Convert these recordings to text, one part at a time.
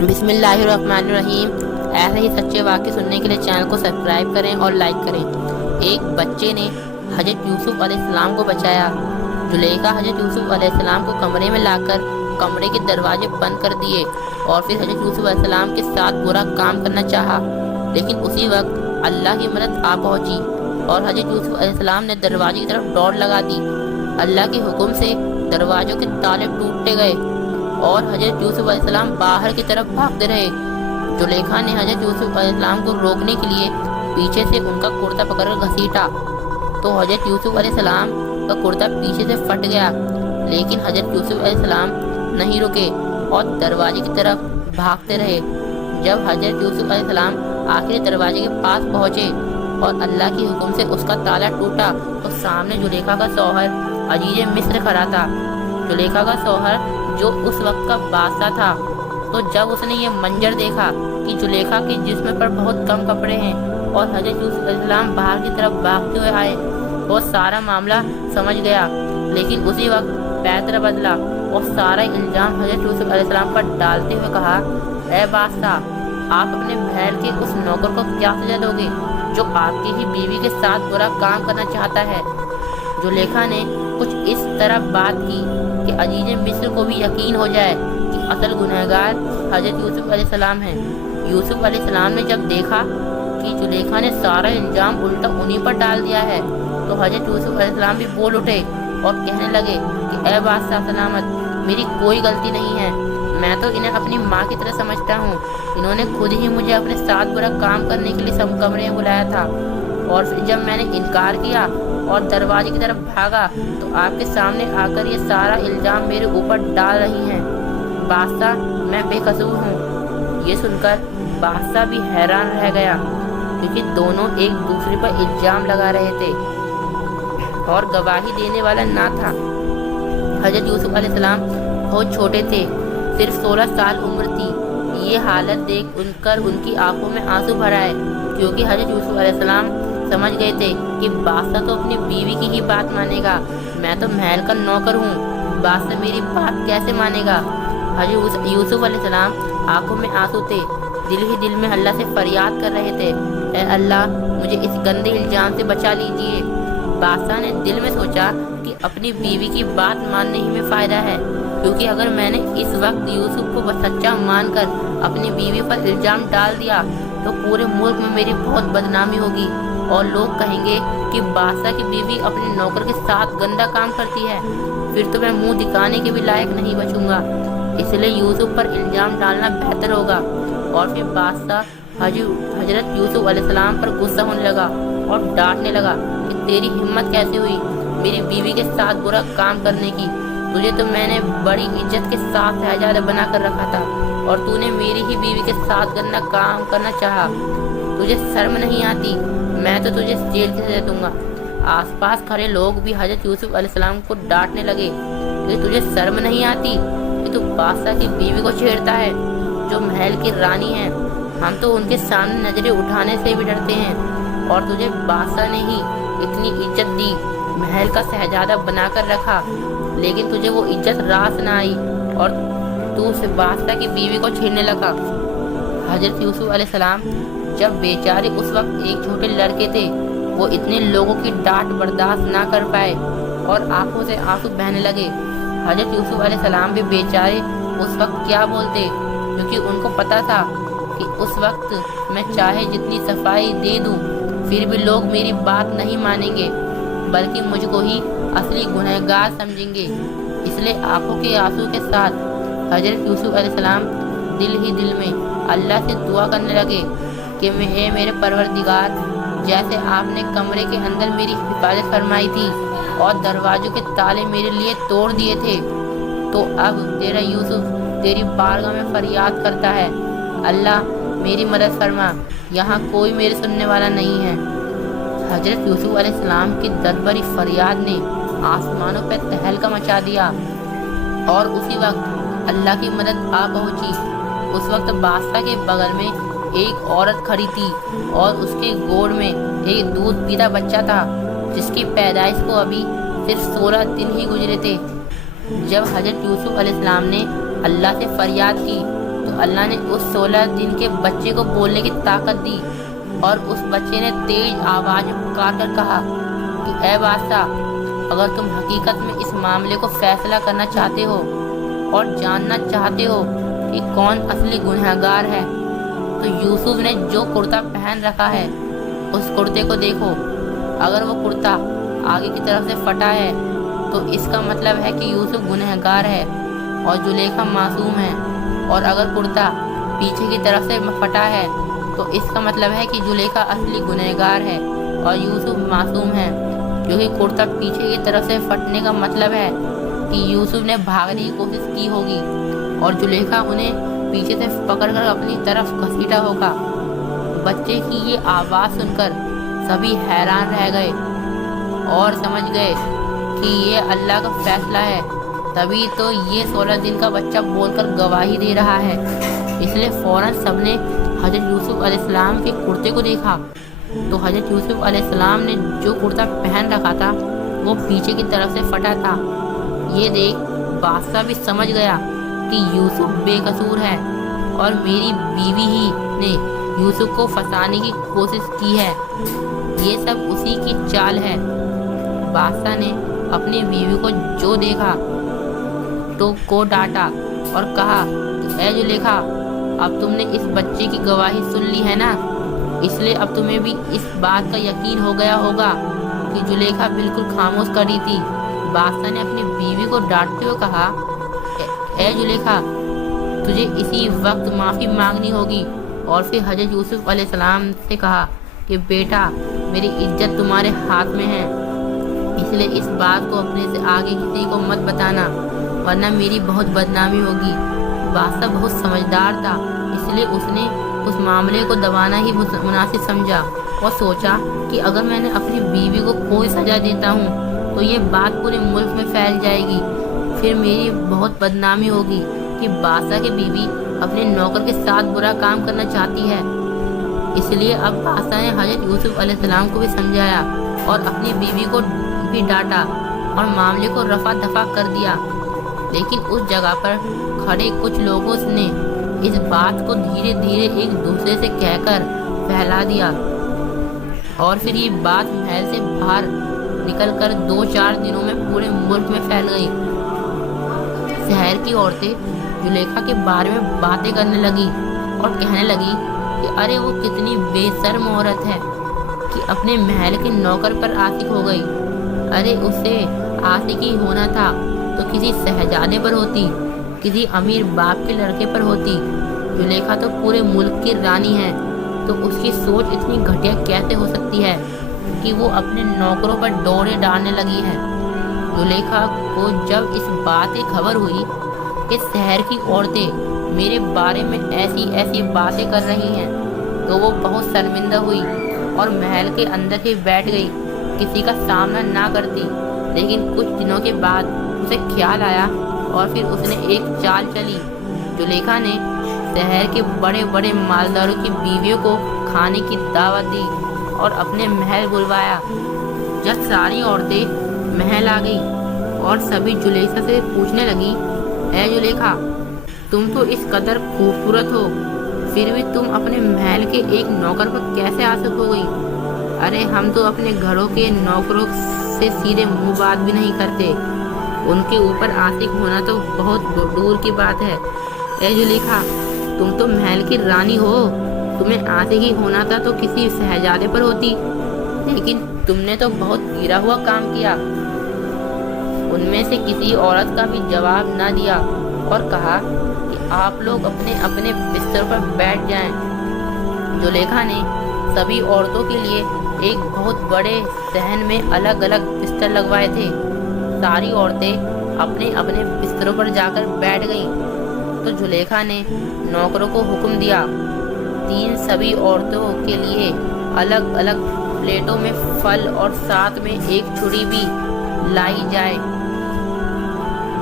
बिस्मिल्लाहिर्रहमानिर्रहीम। ऐसे ही सच्चे वाक़े सुनने के लिए चैनल को सब्सक्राइब करें और लाइक करें। एक बच्चे ने हज़रत यूसुफ अलैहिस्सलाम को बचाया। जुलेखा हज़रत यूसुफ अलैहिस्सलाम को कमरे में लाकर कमरे के दरवाजे बंद कर दिए और फिर हज़रत यूसुफ अलैहिस्सलाम के साथ बुरा काम करना चाहा, लेकिन उसी वक्त अल्लाह की मदद आ पहुंची और हज़रत यूसुफ अलैहिस्सलाम ने दरवाजे की तरफ दौड़ लगा दी। अल्लाह के हुक्म से दरवाजों के ताले टूटते गए और हज़रत यूसुफ अलैहिस्सलाम बाहर की तरफ भागते रहे। जुलेखा ने हज़रत यूसुफ अलैहिस्सलाम को रोकने के लिए पीछे से उनका कुर्ता पकड़कर घसीटा तो हज़रत यूसुफ अलैहिस्सलाम का कुर्ता पीछे से फट गया, लेकिन हज़रत यूसुफ अलैहिस्सलाम नहीं रुके और दरवाजे की तरफ भागते रहे। जब हज़रत यूसुफ अलैहिस्सलाम आखिरी दरवाजे के पास पहुँचे और अल्लाह के हुक्म से उसका ताला टूटा तो सामने जुलेखा का शौहर अजीज मिस्र खड़ा था। जुलेखा का शौहर जो उस वक्त का बादशाह था, तो जब उसने ये मंजर देखा कि जुलेखा के जिस्म पर बहुत कम कपड़े हैं और हज़रत यूसुफ अलैहिस्सलाम बाहर की तरफ भागते हुए आए, वो सारा मामला समझ गया। लेकिन उसी वक्त पैतरा बदला और सारा इल्ज़ाम हज़रत यूसुफ अलैहिस्सलाम पर डालते हुए कहा, ऐ बादशाह, आप अपने बहन के उस नौकर को क्या सजा दोगे जो आपकी ही बीवी के साथ बुरा काम करना चाहता है। जुलेखा ने कुछ इस तरह बात की कि अजीज मिस्र को भी यकीन हो जाए कि असल गुनहगार हज़रत यूसुफ अलैहिस्सलाम हैं। यूसुफ अलैहिस्सलाम ने जब देखा कि जुलेखा ने सारा इल्ज़ाम उल्टा उन्हीं पर डाल दिया है तो हज़रत यूसुफ अलैहिस्सलाम भी बोल उठे और कहने लगे कि ऐ बादशाह सलामत, मेरी कोई गलती नहीं है, मैं तो इन्हें अपनी माँ की तरह समझता हूँ। इन्होंने खुद ही मुझे अपने साथ बुरा काम करने के लिए सब कमरे में बुलाया था और फिर जब मैंने इनकार किया और दरवाजे की तरफ भागा तो आपके सामने आकर ये सारा इल्ज़ाम मेरे ऊपर डाल रही हैं। बादशाह, मैं बेकसूर हूँ। ये सुनकर बादशाह भी हैरान रह गया क्योंकि दोनों एक दूसरे पर इल्ज़ाम लगा रहे थे और गवाही देने वाला ना था। हज़रत यूसुफ अलैहिस्सलाम बहुत छोटे थे, सिर्फ 16 साल उम्र थी। ये हालत देख उनकी आंखों में आंसू भर आए क्योंकि हज़रत यूसुफ अलैहिस्सलाम समझ गए थे कि बादशाह तो अपनी बीवी की ही बात मानेगा, मैं तो महल का नौकर हूँ, बादशाह मेरी बात कैसे मानेगा। हज़रत यूसुफ अलैहिस्सलाम आंखों में आंसू थे, दिल ही दिल में अल्लाह से फरियाद कर रहे थे, ऐ अल्लाह, मुझे इस गंदे इल्ज़ाम से बचा लीजिए। बादशाह ने दिल में सोचा कि अपनी बीवी की बात मानने ही में फ़ायदा है, क्योंकि अगर मैंने इस वक्त यूसुफ को सच्चा मानकर अपनी बीवी पर इल्ज़ाम डाल दिया तो पूरे मुल्क में मेरी बहुत बदनामी होगी और लोग कहेंगे कि बादशाह की बीवी अपने नौकर के साथ गंदा काम करती है, फिर तो मैं मुंह दिखाने के भी लायक नहीं बचूंगा। इसलिए यूसुफ पर इल्ज़ाम डालना बेहतर होगा। और फिर बादशाह हज़रत यूसुफ अलैहिस्सलाम पर गुस्सा होने लगा और डांटने लगा कि तेरी हिम्मत कैसे हुई मेरी बीवी के साथ बुरा काम करने की। तुझे तो मैंने बड़ी इज्जत के साथ शहजादा बना कर रखा था और तूने मेरी ही बीवी के साथ गंदा काम करना चाहा। तुझे शर्म नहीं आती? मैं तो तुझे जेल की सजा दूंगा। आसपास खड़े लोग भी हज़रत यूसुफ अलैहिस्सलाम को डांटने लगे कि तुझे शर्म नहीं आती कि तू बादशाह की बीवी को छेड़ता है जो महल की रानी है। हम तो उनके सामने नजरें उठाने से भी डरते हैं और तुझे बादशाह ने ही इतनी इज्जत दी, महल का शहजादा बनाकर रखा, लेकिन तुझे वो इज्जत रास न आई और तू उस बादशाह की बीवी को छेड़ने लगा। हज़रत यूसुफ अलैहिस्सलाम जब बेचारे उस वक्त एक छोटे लड़के थे, वो इतने लोगों की डांट बर्दाश्त ना कर पाए और आंखों से आंसू बहने लगे। हज़रत यूसुफ अलैहिस्सलाम भी बेचारे उस वक्त क्या बोलते, क्योंकि उनको पता था कि उस वक्त मैं चाहे जितनी सफाई दे दूं, फिर भी लोग मेरी बात नहीं मानेंगे, बल्कि मुझको ही असली गुनहगार समझेंगे। इसलिए आंखों के आंसू के साथ हज़रत यूसुफ अलैहिस्सलाम दिल ही दिल में अल्लाह से दुआ करने लगे कि मेरे परवरदिगार, जैसे आपने कमरे के अंदर मेरी हिफाजत फरमाई थी और दरवाजों के ताले मेरे लिए तोड़ दिए थे, तो अब तेरा यूसुफ तेरी बारगाह में फरियाद करता है, अल्लाह मेरी मदद फरमा, यहाँ कोई मेरे सुनने वाला नहीं है। हज़रत यूसुफ अलैहिस्सलाम की दरबारी फरियाद ने आसमानों पर तहलका मचा दिया और उसी वक्त अल्लाह की मदद आ पहुंची। उस वक्त बादशाह के बगल में एक औरत खड़ी थी और उसके गोद में एक दूध पीता बच्चा था जिसकी पैदाइश को अभी सिर्फ 16 दिन ही गुजरे थे। जब हज़रत यूसुफ अलैहिस्सलाम ने अल्लाह से फरियाद की تو اللہ نے اس 16 دن کے بچے کو بولنے کی طاقت دی اور اس بچے نے تیز آواز میں پکار کر کہا کہ اے بادشاہ، اگر تم حقیقت میں اس معاملے کو فیصلہ کرنا چاہتے ہو اور جاننا چاہتے ہو کہ کون اصلی گنہگار ہے تو یوسف نے جو کرتا پہن رکھا ہے اس کرتے کو دیکھو۔ اگر وہ کرتا آگے کی طرف سے پھٹا ہے تو اس کا مطلب ہے کہ یوسف گنہگار ہے اور زلیخا معصوم ہے، اور اگر کرتا پیچھے کی طرف سے پھٹا ہے تو اس کا مطلب ہے کہ زلیخا اصلی گنہگار ہے اور یوسف معصوم ہے، کیونکہ کرتا پیچھے کی طرف سے پھٹنے کا مطلب ہے کہ یوسف نے بھاگنے کی کوشش کی ہوگی اور زلیخا انہیں پیچھے سے پکڑ کر اپنی طرف گھسیٹا ہوگا۔ بچے کی یہ آواز سن کر سبھی حیران رہ گئے اور سمجھ گئے کہ یہ اللہ کا فیصلہ ہے، تبھی تو یہ 16 دن کا بچہ بول کر گواہی دے رہا ہے۔ اس لیے فوراً سب نے حضرت یوسف علیہ السلام کے کرتے کو دیکھا تو حضرت یوسف علیہ السلام نے جو کرتا پہن رکھا تھا وہ پیچھے کی طرف سے پھٹا تھا۔ یہ دیکھ بادشاہ بھی سمجھ گیا کہ یوسف بے قصور ہے اور میری بیوی ہی نے یوسف کو پھنسانے کی کوشش کی ہے، یہ سب اسی کی چال ہے۔ بادشاہ نے اپنی بیوی کو جو دیکھا تو کو ڈانٹا اور کہا کہ اے زلیخا، اب تم نے اس بچے کی گواہی سن لی ہے نا، اس لیے اب تمہیں بھی اس بات کا یقین ہو گیا ہوگا کہ زلیخا بالکل خاموش کری تھی۔ بادشاہ نے اپنی بیوی کو ڈانٹتے ہوئے کہا اے زلیخا، تجھے اسی وقت معافی مانگنی ہوگی، اور پھر حضرت یوسف علیہ السلام سے کہا کہ بیٹا، میری عزت تمہارے ہاتھ میں ہے، اس لیے اس بات کو اپنے سے آگے کسی کو مت بتانا ورنہ میری بہت بدنامی ہوگی۔ بادشاہ بہت سمجھدار تھا، اس لیے اس نے اس معاملے کو دبانا ہی مناسب سمجھا اور سوچا کہ اگر میں نے اپنی بیوی کو کوئی سزا دیتا ہوں تو یہ بات پورے ملک میں پھیل جائے گی، پھر میری بہت بدنامی ہوگی کہ بادشاہ کی بیوی اپنے نوکر کے ساتھ برا کام کرنا چاہتی ہے۔ اس لیے اب بادشاہ نے حضرت یوسف علیہ السلام کو بھی سمجھایا اور اپنی بیوی کو بھی ڈانٹا اور معاملے کو رفع دفع کر دیا، لیکن اس جگہ پر کھڑے کچھ لوگوں نے اس بات کو دھیرے دھیرے ایک دوسرے سے کہہ کر پھیلا دیا اور پھر یہ بات محل سے باہر نکل کر 2-4 دنوں میں پورے ملک میں پھیل گئی۔ شہر کی عورتیں زلیخا کے بارے میں باتیں کرنے لگی اور کہنے لگی کہ ارے وہ کتنی بے شرم عورت ہے کہ اپنے محل کے نوکر پر عاشق ہو گئی، ارے اسے عاشق ہی ہونا تھا تو کسی شہزادے پر ہوتی، کسی امیر باپ کے لڑکے پر ہوتی۔ زلیخا تو پورے ملک کی رانی ہے، تو اس کی سوچ اتنی گھٹیا کیسے ہو سکتی ہے کہ وہ اپنے نوکروں پر ڈورے ڈالنے لگی ہے۔ زلیخا کو جب اس بات کی خبر ہوئی کہ شہر کی عورتیں میرے بارے میں ایسی ایسی باتیں کر رہی ہیں تو وہ بہت شرمندہ ہوئی اور محل کے اندر ہی بیٹھ گئی، کسی کا سامنا نہ کرتی۔ لیکن کچھ دنوں کے بعد اسے خیال آیا اور پھر اس نے ایک چال چلی۔ زلیخا نے شہر کے بڑے بڑے مالداروں کی بیویوں کو کھانے کی دعوت دی اور اپنے محل بلوایا۔ جب ساری عورتیں محل آ گئی اور سبھی زلیخا سے پوچھنے لگی اے زلیخا، تم تو اس قدر خوبصورت ہو، پھر بھی تم اپنے محل کے ایک نوکر پر کیسے عاشق ہو گئی؟ ارے ہم تو اپنے گھروں کے نوکروں سے سیدھے منہ بات بھی نہیں کرتے، ان کے اوپر عاشق ہونا تو بہت دور کی بات ہے۔ اے زلیخا، تم تو محل کی رانی ہو، تمہیں عاشق ہی ہونا تھا تو کسی شہزادے پر ہوتی، لیکن تم نے تو بہت گرا ہوا کام کیا۔ ان میں سے کسی عورت کا بھی جواب نہ دیا اور کہا کہ آپ لوگ اپنے اپنے بستر پر بیٹھ جائیں۔ زلیخا نے سبھی عورتوں کے لیے ایک بہت بڑے صحن میں الگ الگ بستر لگوائے تھے۔ ساری عورتیں اپنے اپنے بستروں پر جا کر بیٹھ گئیں تو زلیخا نے نوکروں کو حکم دیا 3 سبھی عورتوں کے لیے الگ الگ پلیٹوں میں پھل اور ساتھ میں ایک چھری بھی لائی جائے۔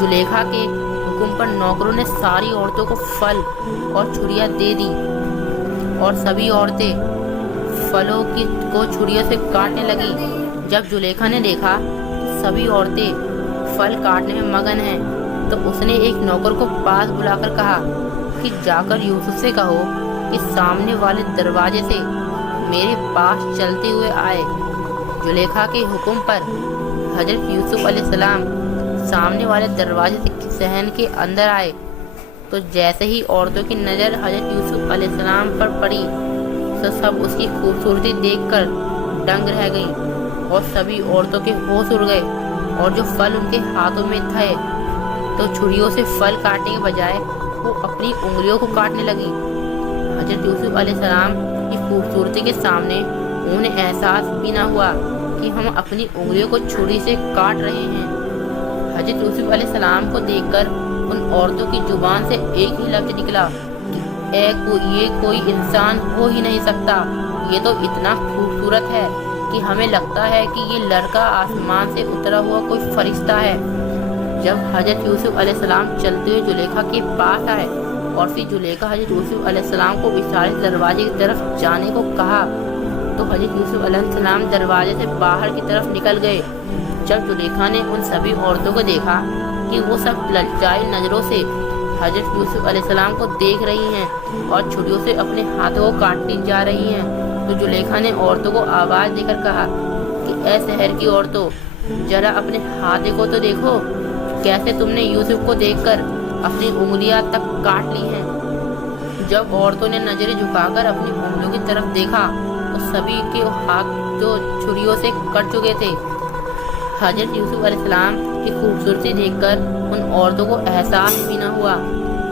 زلیخا کے حکم پر نوکروں نے ساری عورتوں کو پھل اور چھریاں دے دی اور سبھی عورتیں پھلوں کو چھریوں سے کاٹنے لگی۔ جب زلیخا نے دیکھا سبھی عورتیں پھل کاٹنے میں مگن ہیں تو اس نے ایک نوکر کو پاس بلا کر کہا कि जाकर यूसुफ से कहो कि सामने वाले दरवाजे से मेरे पास चलते हुए आए। जुलेखा के हुक्म पर हजरत यूसुफ अलैहिस्सलाम सामने वाले दरवाजे से सहन के अंदर आए तो जैसे ही औरतों की नज़र हजरत यूसुफ अलैहिस्सलाम पर पड़ी तो सब उसकी खूबसूरती देखकर दंग रह गईं और सभी औरतों के होश उड़ गए। और जो फल उनके हाथों में थे तो छुरियों से फल काटने के बजाय वो अपनी उंगलियों को काटने लगी। हजरत यूसुफ अलैहिस्सलाम की खूबसूरती के सामने उन्हें एहसास भी ना हुआ कि हम अपनी उंगलियों को छुरी से काट रहे हैं। हजरत यूसुफ अलैहिस्सलाम को देखकर उन औरतों की जुबान से एक ही लफ्ज़ निकला कि ये कोई इंसान हो ही नहीं सकता, ये तो इतना खूबसूरत है कि हमें लगता है कि ये लड़का आसमान से उतरा हुआ कोई फरिश्ता है। जब हजरत यूसुफ अलैहिस्सलाम चलते हुए जुलेखा के पास आए और फिर जुलेखा हजरत यूसुफ अलैहिस्सलाम को इशारे से दरवाजे की तरफ जाने को कहा तो हजरत यूसुफ अलैहिस्सलाम दरवाजे से बाहर की तरफ निकल गए। जब जुलेखा ने उन सभी औरतों को देखा कि वो सब ललचाई नज़रों से हजरत यूसुफ अलैहिस्सलाम को देख रही हैं और छुरियों से अपने हाथों को काटती जा रही हैं तो जुलेखा ने औरतों को आवाज़ देकर कहा कि ए शहर की औरतों, जरा अपने हाथ को तो देखो, कैसे तुमने यूसुफ को देखकर अपनी उंगलियां तक काट ली हैं। जब औरतों ने नज़रें झुकाकर अपनी उंगलियों की तरफ देखा तो सभी के हाथ जो छुरियों से कट चुके थे। हजरत यूसुफ अलैहिस्सलाम की खूबसूरती देखकर उन औरतों को एहसास भी न हुआ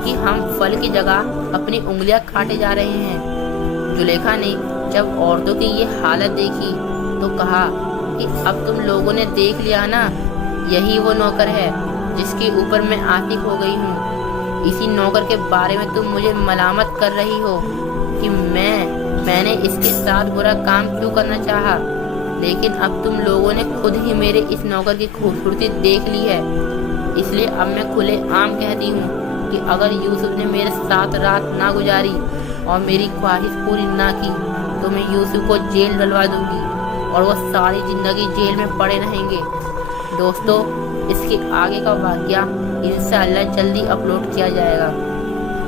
कि हम फल की जगह अपनी उंगलियां काटे जा रहे हैं। जुलेखा ने जब औरतों की ये हालत देखी तो कहा कि अब तुम लोगों ने देख लिया ना, यही वो नौकर है जिसके ऊपर मैं आशिक हो गई हूँ। इसी नौकर के बारे में तुम मुझे मलामत कर रही हो कि मैंने इसके साथ बुरा काम क्यों करना चाहा, लेकिन अब तुम लोगों ने खुद ही मेरे इस नौकर की खूबसूरती देख ली है। इसलिए अब मैं खुले आम कहती हूँ कि अगर यूसुफ ने मेरे साथ रात ना गुजारी और मेरी ख्वाहिश पूरी ना की तो मैं यूसुफ को जेल डलवा दूंगी और वो सारी ज़िंदगी जेल में पड़े रहेंगे। दोस्तों, इसके आगे का वाक़या इंशाअल्लाह जल्दी अपलोड किया जाएगा।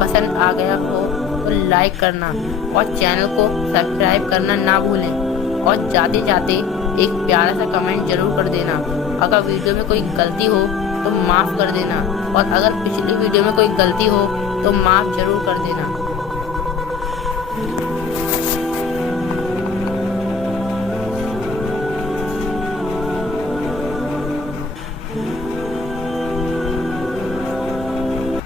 पसंद आ गया हो तो लाइक करना और चैनल को सब्सक्राइब करना ना भूलें और जाते जाते एक प्यारा सा कमेंट ज़रूर कर देना। अगर वीडियो में कोई गलती हो तो माफ़ कर देना और अगर पिछली वीडियो में कोई गलती हो तो माफ़ ज़रूर कर देना।